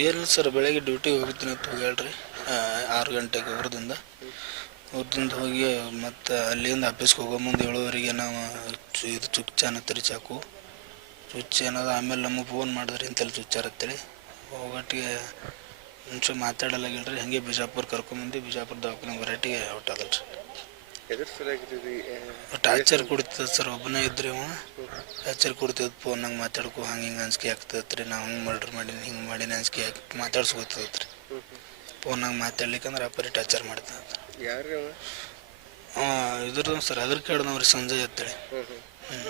ಏನಿಲ್ಲ ಸರ್, ಬೆಳಗ್ಗೆ ಡ್ಯೂಟಿಗೆ ಹೋಗಿದ್ದೀನಿ ಅಂತ ಹೇಳ್ರಿ ಆರು ಗಂಟೆಗೆ ಊರದಿಂದ. ಊರದಿಂದ ಹೋಗಿ ಮತ್ತು ಅಲ್ಲಿಂದ ಆಫೀಸ್ಗೆ ಹೋಗೋ ಮುಂದೆ ಏಳುವರೆಗೆ ನಾವು ಇದು ಚುಚ್ಚಾನ ಹತ್ತರಿ ಚಾಕು. ಚುಚ್ಚ ಅನ್ನೋದು ಆಮೇಲೆ ನಮಗೆ ಫೋನ್ ಮಾಡಿದ್ರಿ ಅಂತೇಳಿ ಚುಚ್ಚಾರತ್ತೇಳಿ ಹೋಗೋಟ್ಟಿಗೆ ಮುಂಚೆ ಮಾತಾಡಲಾಗಿಲ್ರಿ ಹಾಗೆ ಬಿಜಾಪುರ ಕರ್ಕೊಂಬಂದು ಬಿಜಾಪುರ ದವಾಖಾನೆ ಬರಟ್ಟಿಗೆ ಹೊಟ್ಟಾದಲ್ರಿ ಎದ್ರ ಸಲುವಾಗಿದ್ದೀರಿ ಟಾರ್ಚರ್ ಕೊಡ್ತದ ಸರ್ ಒಬ್ಬನೇ ಇದ್ರಿ ಅವ ಟಾರ್ಚರ್ ಕೊಡ್ತದ ಫೋನ್ನಾಗ ಮಾತಾಡ್ಕೊ ಹಂಗೆ ಹಿಂಗೆ ಅನ್ಸ್ಕೆ ಆಗ್ತದ್ರಿ ನಾವು ಹಂಗೆ ಮರ್ಡ್ರ್ ಮಾಡೀನಿ ಹಿಂಗೆ ಮಾಡೀನಿ ಅನ್ಸ್ಕೆ ಆಗಿ ಮಾತಾಡ್ಸ್ಕೊತದ್ರಿ ಮಾತಾಡ್ಲಿಕ್ಕೆ ಮಾತಾಡ್ಲಿಕ್ಕಂದ್ರೆ ಅಪ್ಪರಿ ಟಾರ್ಚರ್ ಮಾಡ್ತದ ಯಾರು ಇದ್ರದ್ದು ಸರ್ ಅದ್ರ ಕಡೆದವ್ರಿ ಸಂಜಯ್ ಅಂತೇಳಿ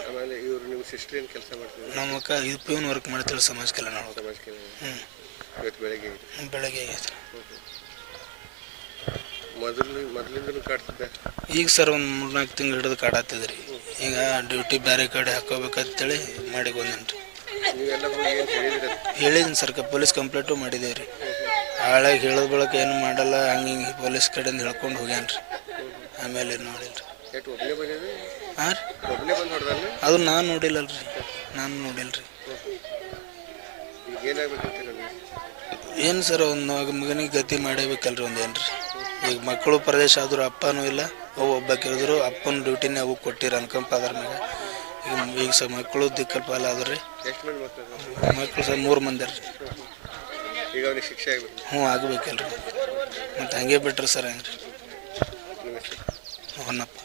ಆಮೇಲೆ ಇವರು ನಿಮ್ಮ ಸಿಸ್ಟರ್ ಏನು ಕೆಲಸ ನಮ್ಮ ಅಕ್ಕ ಇದು ಪ್ಯೂನ್ ವರ್ಕ್ ಮಾಡ್ತೇವೆ ಸಮಾಜ ಕಲ್ಯಾಣ ನಾವು ಸಮಾಜ ಕಲ್ಯಾಣ. ಹ್ಞೂ ಇವತ್ತು ಬೆಳಗ್ಗೆ ಬೆಳಗ್ಗೆ ಆಗೈತೆ ಮೊದಲು ಮೊದಲಿಂದಲೂ ಕಾಡ್ತಿದ್ದೆ ಈಗ ಸರ್ ಒಂದು ಮೂರ್ನಾಲ್ಕು ತಿಂಗಳು ಹಿಡಿದು ಕಾಡತ್ತಿದ್ರಿ ಈಗ ಡ್ಯೂಟಿ ಬೇರೆ ಕಡೆ ಹಾಕೋಬೇಕಂತೇಳಿ ಮಾಡಿ ಬಂದೇನ್ರಿ. ನೀವೆಲ್ಲ ಹೋಗಿ ಏನು ಹೇಳಿದ್ರಿ? ಹೇಳಿದ್ದೀನಿ ಸರ್ ಪೊಲೀಸ್ ಕಂಪ್ಲೇಂಟು ಮಾಡಿದ್ದೇವೆ ರೀ ಹಾಳಾಗಿ ಹೇಳಿದ ಬಳಕ ಏನು ಮಾಡಲ್ಲ ಹಂಗೆ ಹಿಂಗೆ ಪೊಲೀಸ್ ಕಡೆಯಿಂದ ಹೇಳ್ಕೊಂಡು ಹೋಗ್ಯಾನ್ರಿ. ಆಮೇಲೆ ನೋಡಿಲ್ರಿ ಎಷ್ಟು ಒಬ್ಬನೇ ಹಾಂ ರೀ? ಒಬ್ಬನೇ ಬಂದು ಹೊಡೆದಲ್ಲ ಅದು ನಾನು ನೋಡಿಲ್ಲಲ್ರಿ. ನಾನು ನೋಡಿಲ್ರಿ. ಈಗ ಏನಾಗ್ಬೇಕಂತ ಏನು ಸರ್ ಒಂದು ಮಗನಿಗೆ ಗತಿ ಮಾಡಬೇಕಲ್ರಿ ಒಂದು ಏನ್ರಿ? ರೀ ಈಗ ಮಕ್ಕಳು ಪ್ರದೇಶ ಆದರೂ ಅಪ್ಪನೂ ಇಲ್ಲ ಅವು ಒಬ್ಬಾಕಿರಿದ್ರು ಅಪ್ಪನ ಡ್ಯೂಟಿನೇ ಅವು ಕೊಟ್ಟಿರ ಅನ್ಕಂಪ ಅದ್ರ ಮ್ಯಾಗ. ಈಗ ಈಗ ಸ ಮಕ್ಕಳು ದಿಕ್ಕಲ್ಪಾಲ ಆದ್ರೆ. ರೀ ಎಷ್ಟು ಮಂದಿ ಮಕ್ಕಳು ಸಹ ಮೂರು ಮಂದಿ ರೀ ಈಗ ಅವ್ರಿಗೆ ಶಿಕ್ಷೆ ಆಗ್ಬೇಕು. ಹ್ಞೂ ಆಗ್ಬೇಕಲ್ರಿ. ಮತ್ತು ಹಂಗೆ ಬಿಟ್ರಿ ಸರ್ ಹೆಂಗೆ ರೀ ನಿಮ್ಮ ಹೆಸರು ಹೊನ್ನಪ್ಪ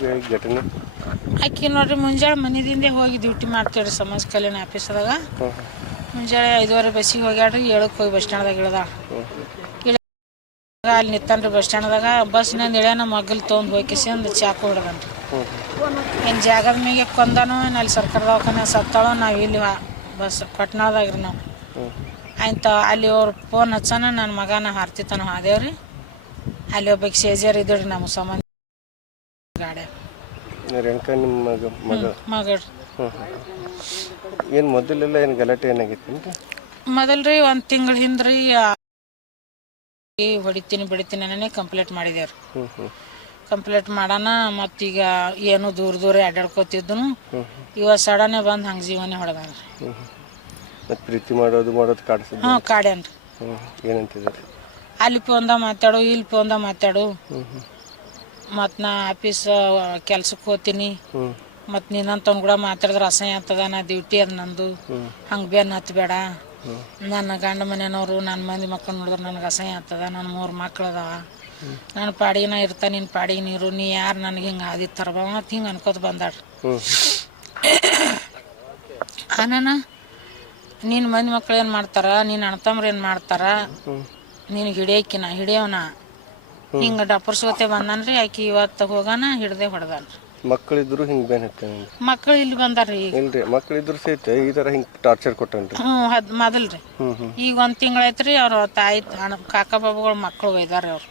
ಬೆಳಗ್ಗೆ ಘಟನೆ? ಆಕಿ ನೋಡ್ರಿ ಮುಂಜಾನೆ ಮನೆದಿಂದ ಹೋಗಿ ಡ್ಯೂಟಿ ಮಾಡ್ತೇವ್ರಿ ಸಮಾಜ ಕಲ್ಯಾಣ ಆಫೀಸ್ದಾಗ ಮುಂಜಾನೆ ಐದುವರೆ ಬಸ್ಸಿಗೆ ಹೋಗ್ಯಾಡ್ರಿ ಏಳಕ್ಕೆ ಹೋಗಿ ಬಸ್ ಸ್ಟ್ಯಾಂಡ್ದಾಗ ಇಳ್ದ ಅಲ್ಲಿ ನಿಂತಾನ್ರಿ ಬಸ್ ಸ್ಟ್ಯಾಂಡ್ದಾಗ ಬಸ್ನಿಂದ ಇಳ್ಯಾನ ಮಗ್ಗಲ್ ತೊಗೊಂಡು ಹೋಗಿಸಿಂದ ಚಾಕು ಹೊಡ್ದನ್ರಿ ಏನು ಜಾಗದ ಮ್ಯಾಗೆ ಕೊಂದನು ಅಲ್ಲಿ ಸರ್ಕಾರ ದವಾಖಾನೆ ಸತ್ತಾಳೋ, ನಾವು ಇಲ್ಲಿ ಬಸ್ ರೀ ನಾವು. ಆಯ್ತು ಅಲ್ಲಿ ಅವ್ರು ಫೋನ್ ಹಚ್ಚನ ನನ್ನ ಮಗನ ಹಾರ್ತಿತ್ತಾನ ಹಾದೇವ್ರಿ ಅಲ್ಲಿ ಒಬ್ಬಕ್ಕೆ ಸೇಜರ್ ಇದ್ರಿ ನಮ್ಮ ಸಂಬಂಧ. ರೇಣುಕಾ ನಿಮ್ಮ ಮಗ ಏನು ಮೊದಲೆಲ್ಲ ಏನು ಗಲಾಟೆ ಏನಾಗಿತ್ತು ಮೊದಲ್ರಿ ಒಂದು ತಿಂಗಳ ಹಿಂದ್ರಿ ಹೊಡಿತೀನಿ ಬಿಡಿತೀನಿ ಅನ್ನೇ ಕಂಪ್ಲೇಂಟ್ ಮಾಡಿದೇವ್ರಿ. ಕಂಪ್ಲೇಂಟ್ ಮಾಡಣ ಮತ್ತೀಗ ಏನು ದೂರ ದೂರ ಅಡ್ಡಾಡ್ಕೋತಿದ್ನು ಇವತ್ತು ಸಡನ್ನೇ ಬಂದು ಹಂಗೆ ಜೀವನೇ ಹೊಡೆದಾನ್ರಿ ಮತ್ತು ಪ್ರೀತಿ ಮಾಡೋದು ಮಾಡೋದು ಕಾಡಿಸಿದ್ದು? ಹ್ಞೂ ಕಾಡ್ಯಾನ್ರಿ ಏನಂತಿದ್ದಾರೆ ಅಲ್ಲಿ ಫೋನ್ದಾಗ ಮಾತಾಡು ಇಲ್ಲಿ ಫೋನ್ದಾಗ ಮಾತಾಡು. ಮತ್ತು ನಾ ಆಫೀಸ್ ಕೆಲ್ಸಕ್ಕೆ ಹೋಗ್ತೀನಿ ಮತ್ತೆ ನಿನ್ನಂತವ್ನು ಕೂಡ ಮಾತಾಡಿದ್ರೆ ಅಸಹ್ಯ ಆಗ್ತದ ನಾ ಡ್ಯೂಟಿ ಅದ ನಂದು. ಹಂಗೆ ಬೆನ್ನು ಹತ್ಬೇಡ ನನ್ನ ಗಂಡ ಮನೆಯವರು ನನ್ನ ಮಂದಿ ಮಕ್ಕಳು ನೋಡಿದ್ರೆ ನನಗೆ ಅಸಹ್ಯ ಆಗ್ತದ ನನ್ನ ಮೂರು ಮಕ್ಳು ಅದಾವ. ನನ್ನ ಪಾಡಿಗೆ ನಾ ಇರ್ತಾ ನಿನ್ನ ಪಾಡಿಗೆ ನೀರು ನೀ ಯಾರು ನನಗೆ ಹಿಂಗೆ ಆದಿತ್ತು ತರಬ ಮತ್ತು ಹಿಂಗೆ ಅನ್ಕೋತ ಬಂದಾಡ್ರಿ ಅನನ ನಿನ್ನ ಮಂದಿ ಮಕ್ಳು ಏನು ಮಾಡ್ತಾರ ನಿನ್ನ ಅಣ್ತಮ್ರ ಏನು ಮಾಡ್ತಾರ ನಿನಗೆ ಹಿಡಿಯಕಿನ ಹಿಡಿಯವನ. ಹಿಂಗೆ ಸೋತೆ ಬಂದನ್ರಿ ಆಕಿ ಇವತ್ತು ಹೋಗಾನ ಹಿಡ್ದೆ ಹೊಡೆದಾನ್ರಿ. ಮಕ್ಕಳಿದ್ರು ಹಿಂಗ ಬೇನ್ ಹತ್ತಾನ? ಮಕ್ಳು ಇಲ್ಲಿ ಬಂದಾರ್ರಿ ಈಗ. ಇಲ್ರಿ ಮಕ್ಕಳಿದ್ರು ಸಹಿತ ಈ ತರ ಹಿಂಗ್ ಟಾರ್ಚರ್ ಕೊಟ್ಟನ್ರಿ. ಹ್ಞೂ ಅದ್ ಮೊದಲ್ರಿ. ಈಗ ಒಂದ್ ಈಗ ಒಂದು ತಿಂಗಳೈತ್ರಿ ಅವ್ರ ತಾಯಿ ಅಣ್ಣ ಕಾಕ ಬಾಬುಗಳ ಮಕ್ಕಳು ಒಯ್ದಾರೆ ಅವ್ರು.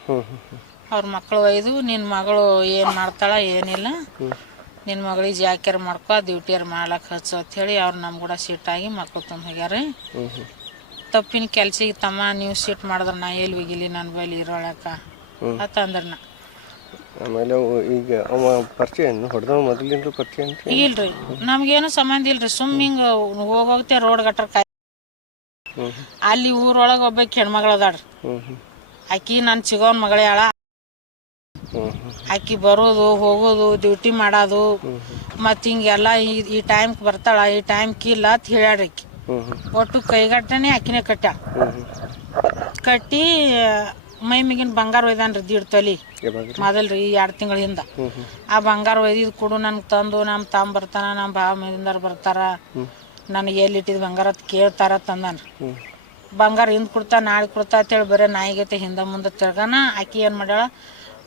ಅವ್ರ ಮಕ್ಕಳು ಒಯ್ದು ನಿನ್ನ ಮಗಳು ಏನು ಮಾಡ್ತಾಳ ಏನಿಲ್ಲ. ನಿನ್ನ ಮಗಳಿಗೆ ಜಾಕ್ಯರ್ ಮಾಡ್ಕೊ ಡ್ಯೂಟಿಯರ್ ಮಾಡ್ಲಕ್ಕೆ ಹಚ್ಚು ಅಂತ ಹೇಳಿ ಅವ್ರು ನಮ್ಮ ಕೂಡ ಸೀಟಾಗಿ ಮಕ್ಳು ತುಂಬ ಹೋಗ್ಯಾರ ತಪ್ಪಿನ ಕೆಲ್ಸಿಗೆ ತಮ್ಮ ನೀವು ಸೀಟ್ ಮಾಡಿದ್ರೆ ನಾ ಎಲ್ಲಿ ಹೋಗಿಲಿ ನನ್ನ ಬೈಲಿ ಇರೋಳಕ ನಾ ಆಮೇಲೆ ಅವು ಈಗ ಅವ ಪರಿಚಯ ಏನು? ಹೊಡೆದವ ಮೊದಲಿಂದ ಪರಿಚಯ ಇಲ್ರಿ. ನಮ್ಗೇನು ಸಂಬಂಧ ಇಲ್ರಿ. ಸುಮ್ ಹಿಂಗ ಹೋಗೋಗ್ತೆ ರೋಡ್ ಗಟ್ರ ಕಾಯ್ ಅಲ್ಲಿ ಊರೊಳಗೆ ಒಬ್ಬಾಕಿ ಹೆಣ್ಮಗಳು ಅದಾಳ್ರಿ ಆಕಿ ನನ್ನ ಸಿಗೋನ್ ಮಗಳೇ ಆಳ. ಆಕಿ ಬರೋದು ಹೋಗೋದು ಡ್ಯೂಟಿ ಮಾಡೋದು. ಮತ್ತು ಹಿಂಗೆಲ್ಲ ಈ ಈ ಟೈಮ್ಗೆ ಬರ್ತಾಳ. ಈ ಟೈಮ್ಗೆ ಇಲ್ಲ ಅಂತ ಹೇಳ್ಯಾಡ್ರಿ ಆಕಿ. ಒಟ್ಟು ಕೈಗಟ್ಟನೆ ಆಕಿನೇ ಹ್ಞೂ ಕಟ್ಟಿ ಮೈ ಮಿಗಿನ ಬಂಗಾರ ರೀ ದೀಡ್ ತೊಲಿ. ಮೊದಲ್ರಿ ಎರಡು ತಿಂಗಳ ಹಿಂದ ಆ ಬಂಗಾರ ಒಯ್ದಿದ್ ಕೊಡು ನನ್ಗೆ ತಂದು ನಮ್ಮ ತಾಮ್ ಬರ್ತಾನ ನಮ್ಮ ಭಾವ ಮೇದಿಂದಾರ ಬರ್ತಾರ. ನನಗೆ ಎಲ್ಲಿ ಇಟ್ಟಿದ್ ಬಂಗಾರ ಕೇಳ್ತಾರ ತಂದಾನ ಬಂಗಾರ ಹಿಂದ್ ಕೊಡ್ತಾ ನಾಳೆ ಕೊಡ್ತಾ ಅಂತೇಳಿ ಬರೀ ನಾಯಿಗೈತೆ ಹಿಂದೆ ಮುಂದೆ ತಿರ್ಗಾನ ಆಕಿ ಏನು ಮಾಡ್ಯಾಳ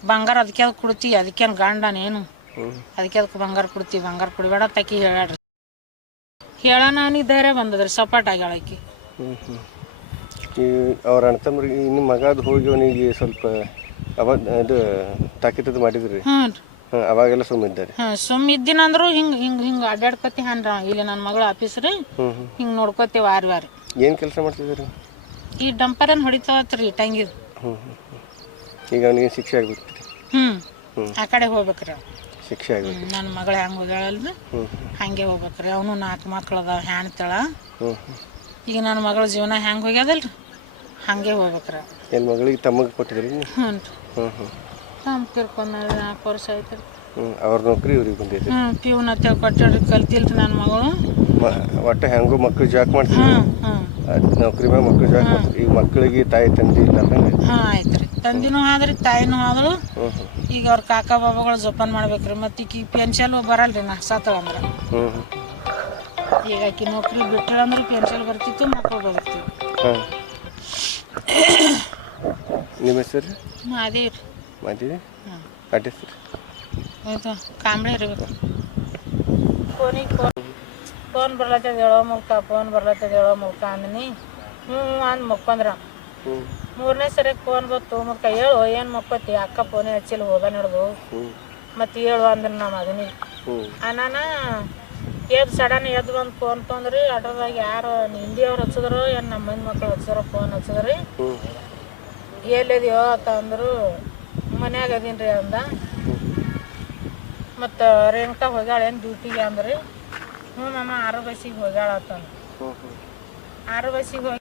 ಬಂಗಾರ ಅದಕ್ಕೆ ಅದು ಕೊಡ್ತಿ ಅದಕ್ಕೇನು ಗಂಡನೇನು ಏನು? ಅದಕ್ಕೆ ಅದಕ್ಕೆ ಬಂಗಾರ ಕೊಡ್ತಿ ಬಂಗಾರ ಕೊಡಬೇಡ ತಕಿ ಹೇಳ್ಯಾಡ್ರಿ ಹೇಳೋಣ ಅವನಿಗೆ ಧೈರ್ಯ ಬಂದದ್ರಿ ಸಪಾಟ್ ಆಗ್ಯಾಳ ಆಕಿ. ಅವ್ರ ಅಣ್ಣ ತಮ್ಮರಿಗೆ ಇನ್ನು ಮಗ ಅದು ಹೋಗಿ ಅವನಿಗೆ ಸ್ವಲ್ಪ ಅವ ಇದು ತಾಕೀತದ ಮಾಡಿದ್ರಿ? ಹ್ಞೂ ರೀ. ಹಾಂ ಅವಾಗೆಲ್ಲ ಸುಮ್ಮಿದ್ದಾರೆ ಹಾಂ ಸುಮ್ಮ ಇದ್ದೀನಂದ್ರು ಹಿಂಗೆ ಹಿಂಗೆ ಹಿಂಗೆ ಅಡ್ಡಾಡ್ಕೊತಿ ಹಾನ್ರ. ಇಲ್ಲಿ ನನ್ನ ಮಗಳ ಆಫೀಸ್ ರೀ. ನೋಡ್ಕೊತಿ ಹಿಂಗೆ ನೋಡ್ಕೋತೇವೆ ವಾರ ವಾರ. ಏನು ಕೆಲಸ ಮಾಡ್ತಿದ್ರಿ ಈ ಡಂಪರ್ ಏನು ಹೊಡಿತಾವತ್ರಿ ಟಂಗಿದ್ ಹ್ಞೂ ಈಗ ಅವನಿಗೆ ಶಿಕ್ಷೆ ಆಗ್ಬೇಕು ಹ್ಞೂ ಹ್ಞೂ. ಆ ಕಡೆ ಹೋಗ್ಬೇಕ್ರಿ ಅವ್ನು. ಶಿಕ್ಷೆ ಆಗುತ್ತೆ ನನ್ನ ಮಗಳು ಹೆಂಗೆ ಹೋಗ್ಯಾಳಲ್ರಿ. ಹಂಗೆ ಹಾಗೆ ಹೋಗ್ಬೇಕ್ರಿ ಅವನು ನಾಲ್ಕು ಮಕ್ಳು ಅದಾವ ಹೆಣ್ತಾಳ ಹ್ಞೂ ಹ್ಞೂ ಈಗ ನನ್ನ ಮಗಳ ಜೀವನ ಹೆಂಗೆ ಹೋಗ್ಯದಲ್ರಿ? ಹಾಗೆ ಹೋಗ್ಬೇಕ್ರಿ. ಏನು ಮಗಳಿಗೆ ತಮಗೆ ಕೊಟ್ಟಿದ್ರಿ ಹ್ಞೂ ರೀ. ಹ್ಞೂ ಹ್ಞೂ ತಮ್ಮ ಕಿರ್ಕೊಂಡ್ ನಾಲ್ಕು ವರ್ಷ ಆಯ್ತು ರೀ ಹ್ಞೂ ಅವ್ರ ನೌಕರಿ ಇವ್ರಿಗೆ ಬಂದೈತಿ ಹ್ಞೂ ಪ್ಯೂನ್ ಅಂತೇಳಿ ಕೊಟ್ಟೇಳ್ರಿ ಕಲ್ತಿಲ್ರಿ ನನ್ನ ಮಗಳು. ಮ ಒಟ್ಟು ಹೆಂಗೂ ಮಕ್ಳು ಜಾಕ್ ಮಾಡ್ತೀವಿ ಹ್ಞೂ ಹ್ಞೂ ನೌಕರಿ ಮ್ಯಾಗ ಮಕ್ಳು ಜಾಕ್ ಮಾಡ್ತೀವಿ ಈಗ ಮಕ್ಕಳಿಗೆ ತಾಯಿ ತಂದೆ ಇಲ್ಲ ಅಂದಂಗೆ ಹಾಂ ಆಯ್ತು ರೀ ತಂದಿನೂ ಆದ್ರಿ ತಾಯಿನೂ ಆದಳು. ಹ್ಞೂ ಹ್ಞೂ ಈಗ ಅವ್ರ ಕಾಕ ಬಾಬಾಗಳು ಜೋಪಾನ ಮಾಡ್ಬೇಕ್ರಿ. ಮತ್ತೆ ಈಗ ಪೆನ್ಷನ್ ಬರಲ್ರಿ ನಾ ಸಾತಳ ಅಂದ್ರೆ ಹ್ಞೂ ಹ್ಞೂ ಈಗ ಆಕಿ ನೌಕರಿ ಬಿಟ್ಟಳ ಅಂದ್ರೆ ಪೆನ್ಷನ್ ಬರ್ತಿತ್ತು ಮಕ್ಕಳು ಬದುಕ್ತಿವಿ ಹಾಂ. ನಿಮ್ಮ ಹೆಸರು? ಮಾದೇವ್ ರೀ ಹ್ಞೂ ಅಡ್ಡ ಹೆಸರು ಆಯ್ತು ಕಾಂಬಳೆ ಇರ್ಬೇಕು. ಫೋನಿಗೆ ಫೋನ್ ಫೋನ್ ಬರ್ಲತ್ತದ ಹೇಳೋ ಮೂಲಕ ಫೋನ್ ಬರ್ಲತ್ತದ ಹೇಳೋ ಮೂಲಕ ಅಂದಿನಿ. ಹ್ಞೂ ಹ್ಞೂ ಅಂದ್ ಮಕ್ಕೊಂದ್ರ ಹ್ಞೂ. ಮೂರನೇ ಸರಿ ಫೋನ್ ಬತ್ತು ಮುಕ್ಕ ಹೇಳು ಏನು ಮಕ್ಕೋತಿ ಅಕ್ಕ ಫೋನೇ ಹಚ್ಚಿಲ್ಲ ಹೋದ ನಡೆದು. ಹ್ಞೂ. ಮತ್ತು ಹೇಳು ಅಂದ್ರೆ ನಮ್ಮ ಅದನ್ನ ಹ್ಞೂ. ಅನಾನ ಎದ್ದು ಸಡನ್ ಎದ್ದು ಬಂದು ಫೋನ್ ತೊಂದ್ರಿ ಅದ್ರದಾಗ ಯಾರು ಹಿಂದಿಯವ್ರು ಹಚ್ಚಿದ್ರು ಏನು ನಮ್ಮ ಮಂದಿ ಮಕ್ಳು ಹಚ್ಚಿದ್ರು ಫೋನ್ ಹಚ್ಚಿದ್ರಿ. ಎಲ್ಲಿದೆಯೋ ಎಲ್ಲಿದ್ಯೋ ಅಂತ ಅಂದರು ಮನ್ಯಾಗ ಅದೀನಿ ರೀ ಅಂದ. ಮತ್ತು ರೇಣುಕಾ ಹೋಗ್ಯಾಳ ಏನು ಡ್ಯೂಟಿಗೆ ಅಂದ್ರಿ. ಹ್ಞೂ ನಮ್ಮ ಆರು ಬಸ್ಸಿಗೆ ಹೋಗ್ಯಾಳ ಅಂತಂದು ಆರು ಬಸ್ಸಿಗೆ ಹೋಗಿ